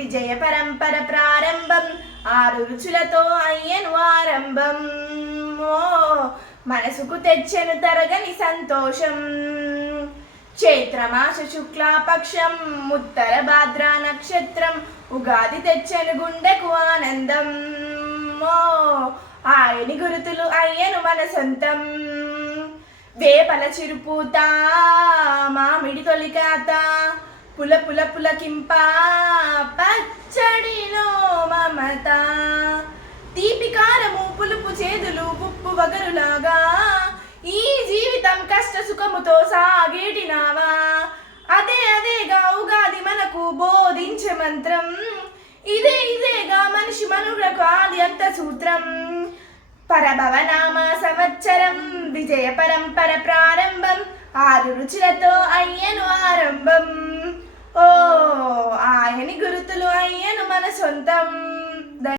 విజయ పరంపర ప్రారంభం, 6 రుచులతో అయ్యను ఆరంభం. ఓ మనసుకు తెచ్చెను తరగని సంతోషం. చైత్రమాస శుక్లాపక్షం, ఉత్తర భాద్ర నక్షత్రం, ఉగాది తెచ్చెను గుండెకు ఆనందం. ఓ ఆయని గురుతులు అయ్యను మన సొంతం. వేపల చిరుపూత, మామిడి తొలికాత, పుల పుల పులకింప, పచ్చడిలో మమత. తీపి కారము పులుపు చేదులు ఉప్పు వగరులాగా, ఈ జీవితం కష్ట సుఖముతో సాగేటినావా. అదేగా ఉగాది మనకు బోధించే మంత్రం, ఇదేగా మనిషి మనుగడకు ఆది అంత సూత్రం. పరభవనామ సంవత్సరం, విజయ పరంపర ప్రారంభం, 6 రుచులతో అయ్యను ఆరంభం. ఓ ఆయని గురుతులు అయ్యను మన సొంతం.